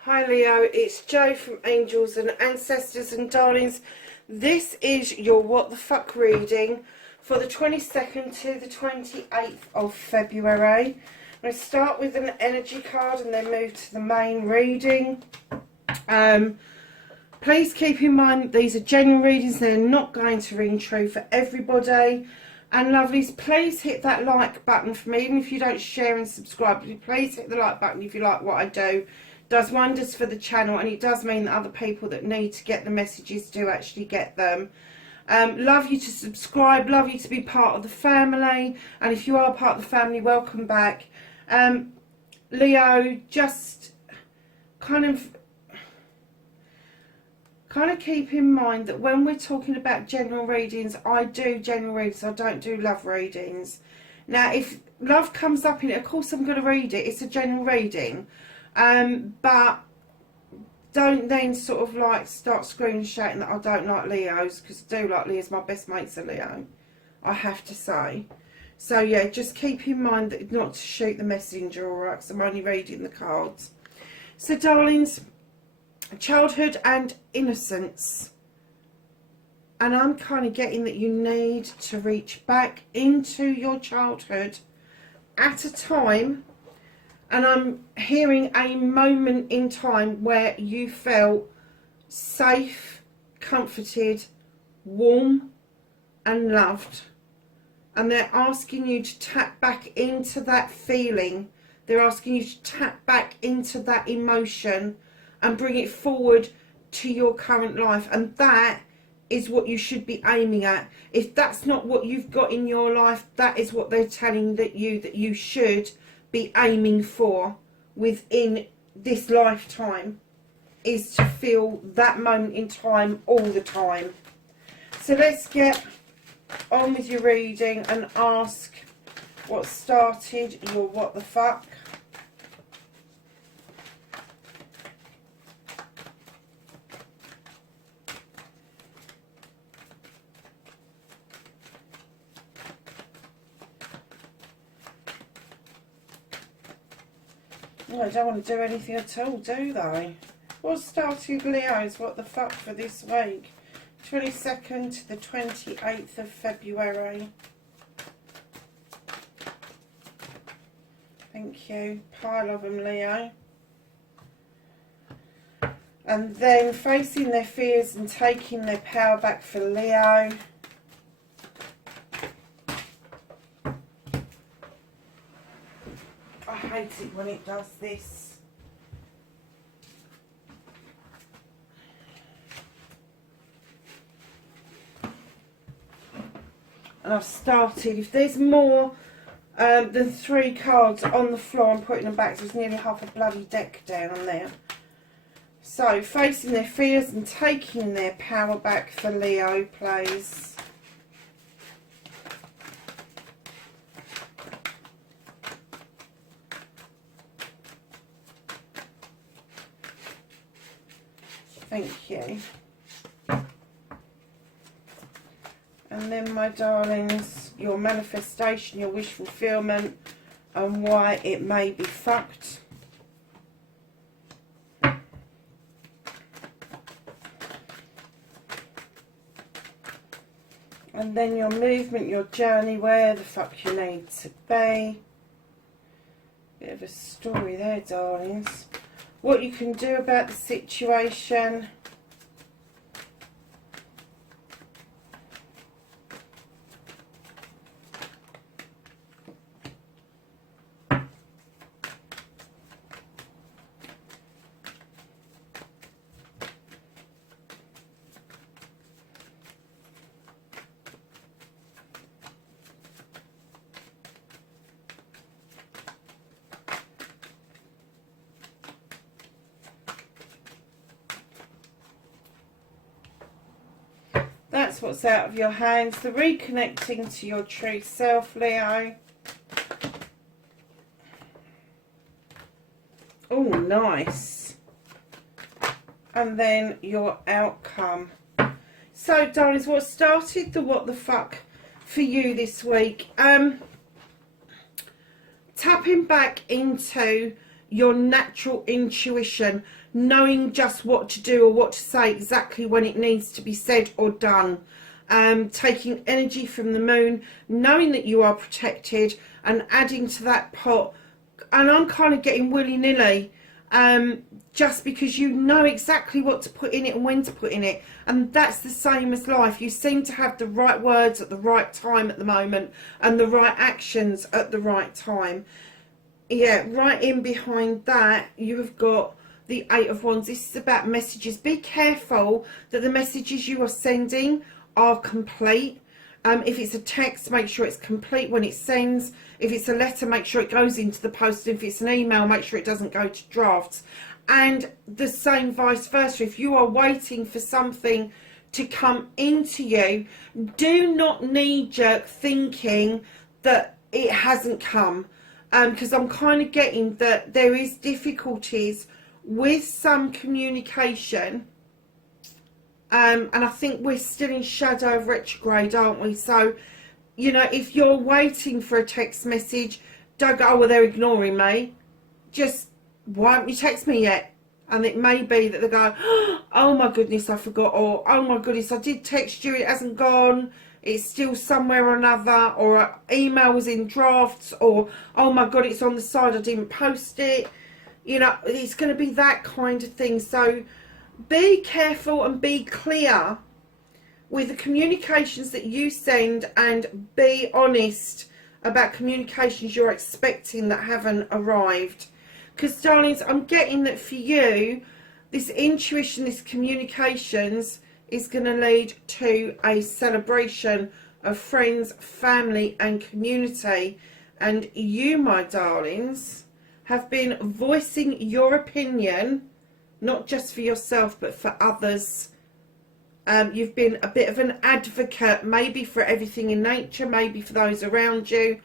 Hi Leo, it's Jo from Angels and Ancestors and Darlings. This is your What the Fuck reading for the 22nd to the 28th of February. I'm going to start with an energy card and then move to the main reading. Please keep in mind these are general readings, they're not going to ring true for everybody. And lovelies, please hit that like button for me, even if you don't share and subscribe. Please hit the like button if you like what I do. Does wonders for the channel, and it does mean that other people that need to get the messages do actually get them. Love you to subscribe, love you to be part of the family, and if you are part of the family, welcome back. Leo, just kind of keep in mind that when we're talking about general readings, I do general readings, I don't do love readings. Now if love comes up in it, of course I'm going to read it, it's a general reading. But don't then sort of like start screaming and shouting that I don't like Leos, because I do like Leos. My best mate's a Leo, I have to say. So yeah, just keep in mind that not to shoot the messenger, alright, because I'm only reading the cards. So darlings, childhood and innocence. And I'm kind of getting that you need to reach back into your childhood at a time. And I'm hearing a moment in time where you felt safe, comforted, warm and loved. And they're asking you to tap back into that feeling. They're asking you to tap back into that emotion and bring it forward to your current life. And that is what you should be aiming at. If that's not what you've got in your life, that is what they're telling that you should be aiming for within this lifetime, is to feel that moment in time all the time. So let's get on with your reading and ask what started your what the fuck. Well, they don't want to do anything at all, do they? What started Leo's what the fuck for this week? 22nd to the 28th of February. Thank you. Pile of them, Leo. And then facing their fears and taking their power back for Leo. I hate it when it does this. And I've started, if there's more than 3 cards on the floor, I'm putting them back. So there's nearly half a bloody deck down there. So, facing their fears and taking their power back for Leo, please. Thank you. And then, my darlings, your manifestation, your wish fulfillment, and why it may be fucked. And then your movement, your journey, where the fuck you need to be. Bit of a story there, darlings. What you can do about the situation. That's what's out of your hands. The reconnecting to your true self, Leo. Oh, nice. And then your outcome. So, darlings, what started the what the fuck for you this week? Tapping back into your natural intuition, knowing just what to do or what to say exactly when it needs to be said or done. Taking energy from the moon, knowing that you are protected and adding to that pot. And I'm kind of getting willy-nilly, just because you know exactly what to put in it and when to put in it. And that's the same as life. You seem to have the right words at the right time at the moment and the right actions at the right time. Yeah, right in behind that, you have got the Eight of Wands. This is about messages. Be careful that the messages you are sending are complete. If it's a text, make sure it's complete when it sends. If it's a letter, make sure it goes into the post. If it's an email, make sure it doesn't go to drafts. And the same vice versa. If you are waiting for something to come into you, do not knee-jerk thinking that it hasn't come. Because I'm kind of getting that there is difficulties with some communication. And I think we're still in shadow of retrograde, aren't we? So, you know, if you're waiting for a text message, don't go, oh, well, they're ignoring me. Just, why haven't you texted me yet? And it may be that they go, oh my goodness, I forgot. Or, oh my goodness, I did text you, it hasn't gone. It's still somewhere or another. Or an email was in drafts. Or, oh my God, it's on the side, I didn't post it. You know, it's going to be that kind of thing. So, be careful and be clear with the communications that you send, and be honest about communications you're expecting that haven't arrived. Because, darlings, I'm getting that for you, this intuition, this communications is going to lead to a celebration of friends, family and community. And you, my darlings, have been voicing your opinion, not just for yourself, but for others. You've been a bit of an advocate, maybe for everything in nature, maybe for those around you,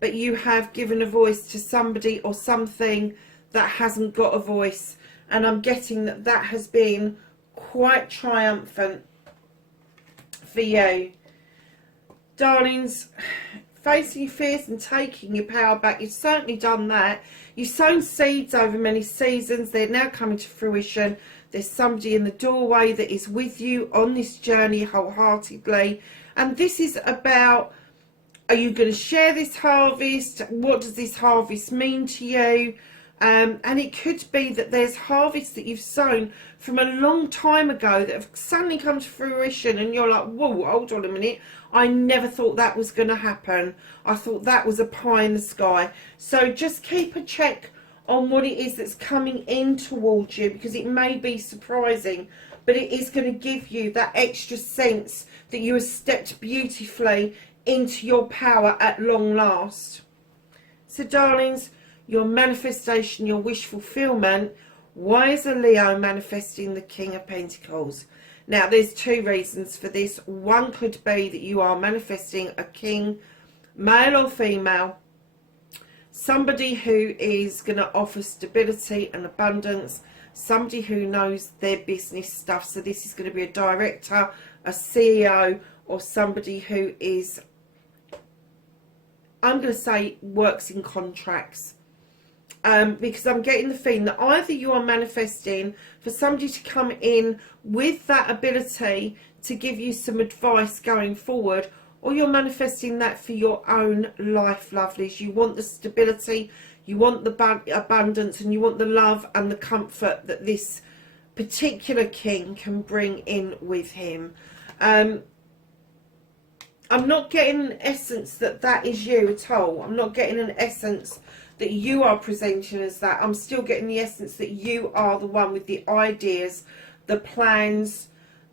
but you have given a voice to somebody or something that hasn't got a voice. And I'm getting that that has been quite triumphant for you. Darlings, facing your fears and taking your power back, you've certainly done that. You've sown seeds over many seasons. They're now coming to fruition. There's somebody in the doorway that is with you on this journey wholeheartedly. And this is about, are you going to share this harvest? What does this harvest mean to you? And it could be that there's harvests that you've sown from a long time ago that have suddenly come to fruition, and you're like, whoa, hold on a minute, I never thought that was going to happen. I thought that was a pie in the sky. So just keep a check on what it is that's coming in towards you, because it may be surprising, but it is going to give you that extra sense that you have stepped beautifully into your power at long last. So, darlings, your manifestation, your wish fulfillment. Why is a Leo manifesting the King of Pentacles? Now, there's two reasons for this. One could be that you are manifesting a king, male or female, somebody who is going to offer stability and abundance, somebody who knows their business stuff. So this is going to be a director, a CEO, or somebody who is, I'm going to say, works in contracts. Because I'm getting the feeling that either you are manifesting for somebody to come in with that ability to give you some advice going forward, or you're manifesting that for your own life, lovelies. You want the stability, you want the abundance, and you want the love and the comfort that this particular king can bring in with him. I'm not getting an essence that that is you at all. I'm not getting an essence that you are presenting as that. I'm still getting the essence that you are the one with the ideas, the plans,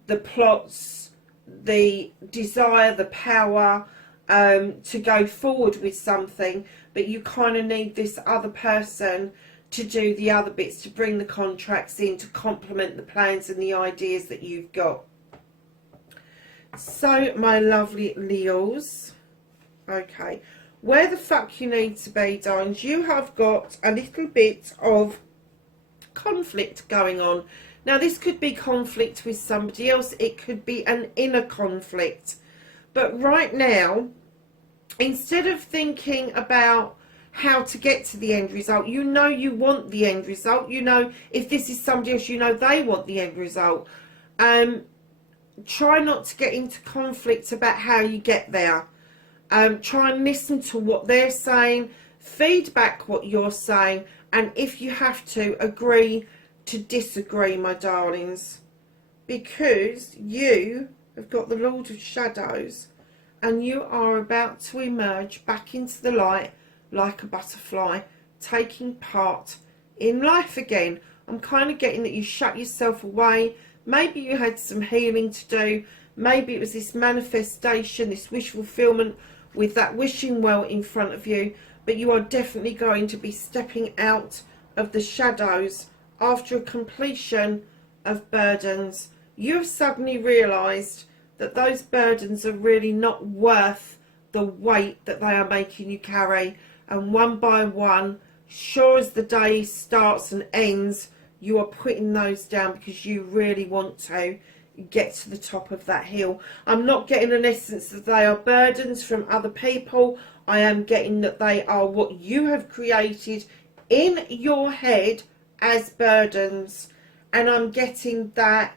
the plots, the desire, the power to go forward with something, but you kind of need this other person to do the other bits, to bring the contracts in, to complement the plans and the ideas that you've got. So, my lovely Leos, okay, where the fuck you need to be, darlings, you have got a little bit of conflict going on. Now, this could be conflict with somebody else. It could be an inner conflict. But right now, instead of thinking about how to get to the end result, you know you want the end result. You know, if this is somebody else, you know they want the end result. Try not to get into conflict about how you get there. Try and listen to what they're saying, feedback what you're saying, and if you have to, agree to disagree, my darlings, because you have got the Lord of Shadows and you are about to emerge back into the light like a butterfly, taking part in life again. I'm kind of getting that you shut yourself away. Maybe you had some healing to do. Maybe it was this manifestation, this wish fulfillment with that wishing well in front of you. But you are definitely going to be stepping out of the shadows after a completion of burdens. You have suddenly realised that those burdens are really not worth the weight that they are making you carry. And one by one, sure as the day starts and ends, you are putting those down because you really want to get to the top of that hill. I'm not getting an essence that they are burdens from other people. I am getting that they are what you have created in your head as burdens. And I'm getting that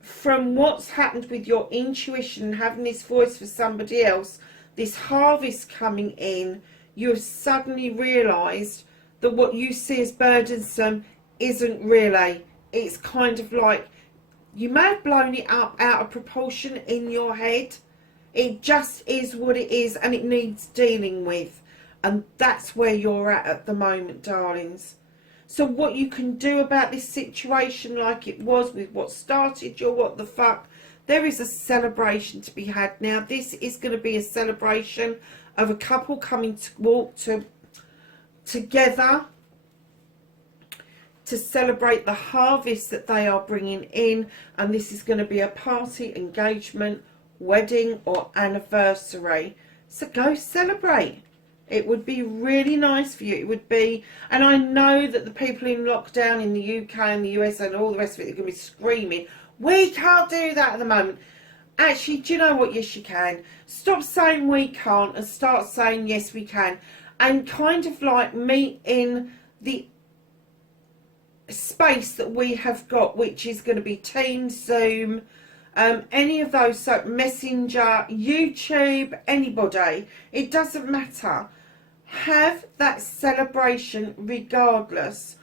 from what's happened with your intuition, having this voice for somebody else, this harvest coming in, you have suddenly realised that what you see as burdensome isn't really. It's kind of like you may have blown it up out of proportion in your head. It just is what it is and it needs dealing with. And that's where you're at the moment, darlings. So what you can do about this situation, like it was with what started your what the fuck, there is a celebration to be had now. This is going to be a celebration of a couple coming to walk together to celebrate the harvest that they are bringing in. And this is going to be a party, engagement, wedding or anniversary. So go celebrate. It would be really nice for you. It would be, and I know that the people in lockdown in the UK and the US and all the rest of it are going to be screaming, we can't do that at the moment. Actually, do you know what? Yes, you can. Stop saying we can't and start saying yes, we can. And kind of like meet in the space that we have got, which is going to be Teams, Zoom, any of those, so Messenger, YouTube, anybody, it doesn't matter. Have that celebration regardless.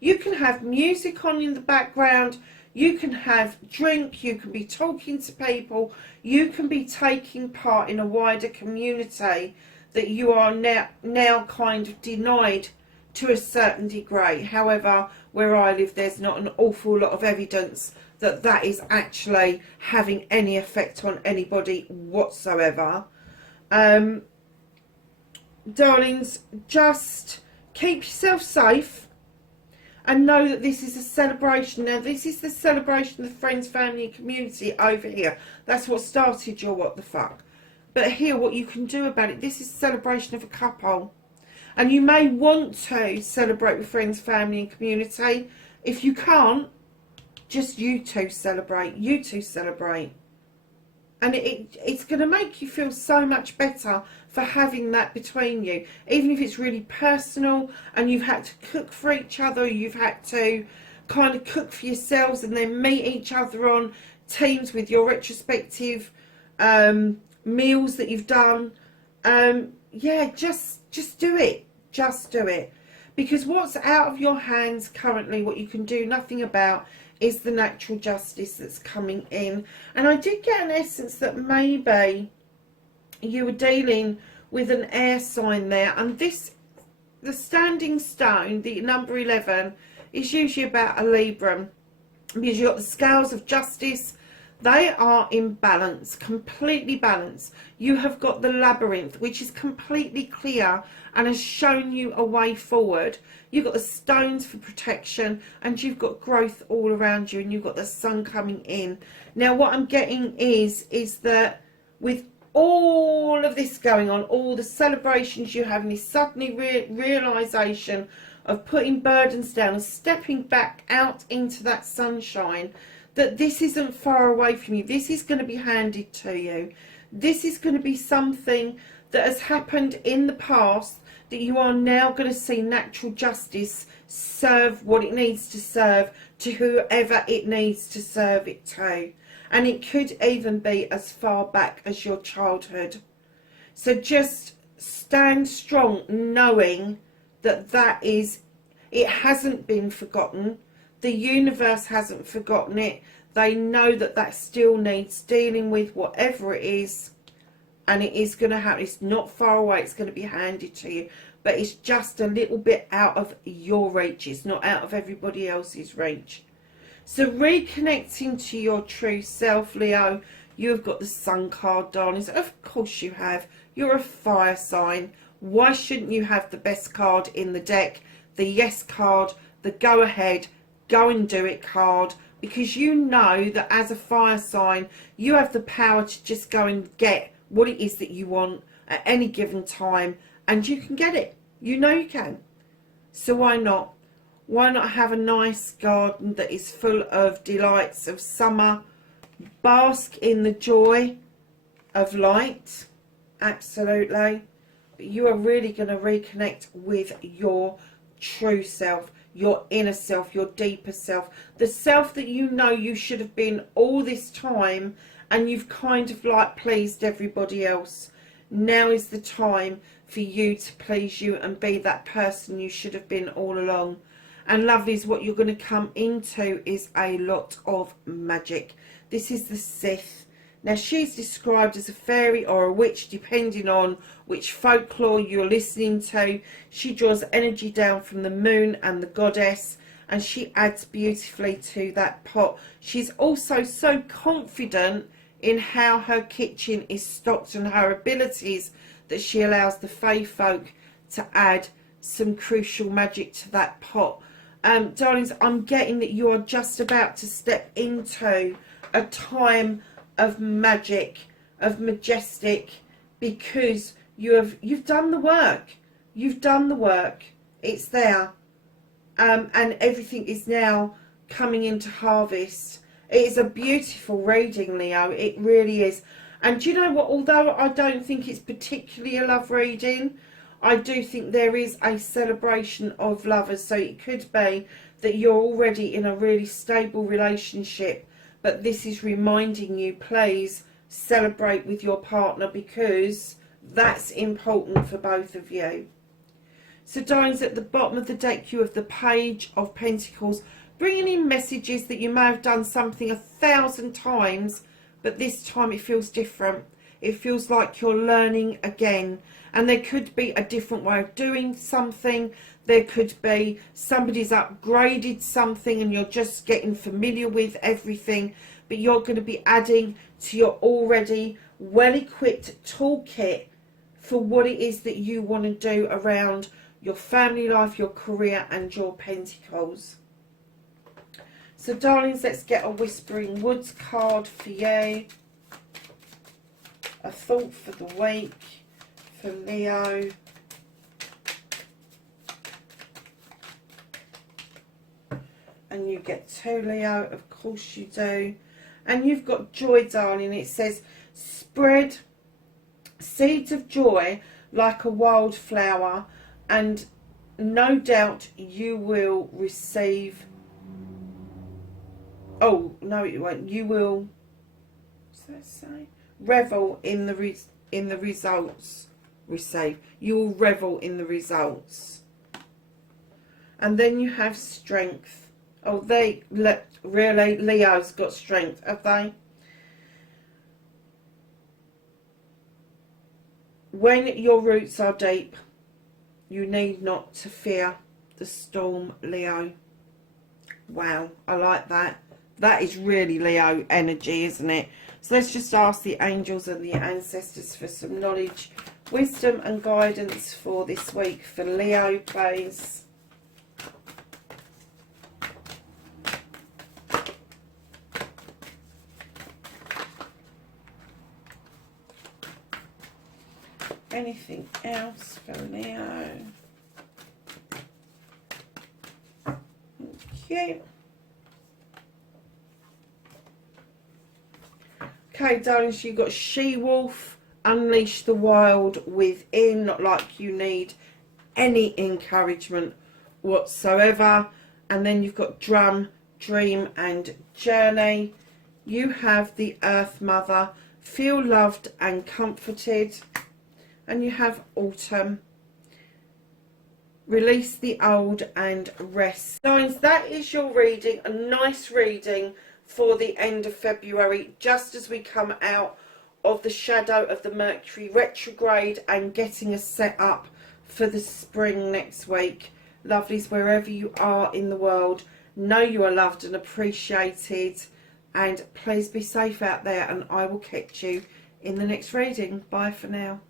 You can have music on in the background, you can have drink, you can be talking to people, you can be taking part in a wider community that you are now kind of denied to a certain degree. However, where I live, there's not an awful lot of evidence that that is actually having any effect on anybody whatsoever. Darlings, just keep yourself safe and know that this is a celebration. Now, this is the celebration of friends, family and community over here. That's what started your what the fuck. But here, what you can do about it, this is a celebration of a couple. And you may want to celebrate with friends, family and community. If you can't, just you two celebrate. You two celebrate. And it's going to make you feel so much better for having that between you. Even if it's really personal and you've had to cook for each other, you've had to kind of cook for yourselves and then meet each other on Teams with your retrospective meals that you've done. Yeah, just do it. Just do it. Because what's out of your hands currently, what you can do nothing about, is the natural justice that's coming in. And I did get an essence that maybe you were dealing with an air sign there. And this, the standing stone, the number 11, is usually about a Libra. Because you've got the scales of justice. They are in balance, completely balanced. You have got the labyrinth, which is completely clear and has shown you a way forward. You've got the stones for protection and you've got growth all around you and you've got the sun coming in. Now, what I'm getting is that with all of this going on, all the celebrations you have, and this suddenly realisation of putting burdens down and stepping back out into that sunshine, that this isn't far away from you. This is going to be handed to you. This is going to be something that has happened in the past that you are now going to see natural justice serve what it needs to serve to whoever it needs to serve it to. And it could even be as far back as your childhood. So just stand strong knowing that it hasn't been forgotten. The universe hasn't forgotten it. They know that still needs dealing with, whatever it is. And it is going to happen. It's not far away. It's going to be handed to you. But it's just a little bit out of your reach. It's not out of everybody else's reach. So reconnecting to your true self, Leo, you have got the Sun card, darlings. Of course you have. You're a fire sign. Why shouldn't you have the best card in the deck? The yes card, the go ahead, go and do it card. Because you know that as a fire sign, you have the power to just go and get what it is that you want at any given time. And you can get it. You know you can. So why not? Why not have a nice garden that is full of delights of summer? Bask in the joy of light. Absolutely. But you are really going to reconnect with your true self, your inner self, your deeper self. The self that you know you should have been all this time, and you've kind of like pleased everybody else. Now is the time for you to please you and be that person you should have been all along. And lovelies, what you're going to come into is a lot of magic. This is the Sith. Now, she's described as a fairy or a witch, depending on which folklore you're listening to. She draws energy down from the moon and the goddess, and she adds beautifully to that pot. She's also so confident in how her kitchen is stocked and her abilities that she allows the fae folk to add some crucial magic to that pot. Darlings, I'm getting that you are just about to step into a time of magic, of majestic, because you've done the work. You've done the work. It's there. And everything is now coming into harvest. It is a beautiful reading, Leo. It really is. And do you know what? Although I don't think it's particularly a love reading, I do think there is a celebration of lovers. So it could be that you're already in a really stable relationship, but this is reminding you, please celebrate with your partner, because that's important for both of you. So darlings, at the bottom of the deck you have the Page of Pentacles, bringing in messages that you may have done something 1,000 times, but this time it feels different. It feels like you're learning again. And there could be a different way of doing something. There could be somebody's upgraded something and you're just getting familiar with everything. But you're going to be adding to your already well-equipped toolkit for what it is that you want to do around your family life, your career and your pentacles. So darlings, let's get a Whispering Woods card for you. A thought for the week for Leo. And you get 2, Leo, of course you do. And you've got joy, darling. It says, spread seeds of joy like a wildflower, and no doubt you will receive. Oh, no, it won't. You will, what's that say? Revel in the results. Receive. You will revel in the results. And then you have strength. Oh, really, Leo's got strength, have they? When your roots are deep, you need not to fear the storm, Leo. Wow, I like that. That is really Leo energy, isn't it? So let's just ask the angels and the ancestors for some knowledge, wisdom and guidance for this week for Leo, please. Anything else for Leo? you. Okay, darlings, you've got She-Wolf, unleash the wild within, not like you need any encouragement whatsoever. And then you've got Drum, Dream and Journey. You have the Earth Mother, feel loved and comforted. And you have Autumn, release the old and rest. Darlings, that is your reading, a nice reading for the end of February, just as we come out of the shadow of the Mercury retrograde and getting us set up for the spring next week. Lovelies, wherever you are in the world, know you are loved and appreciated, and please be safe out there, and I will catch you in the next reading. Bye for now.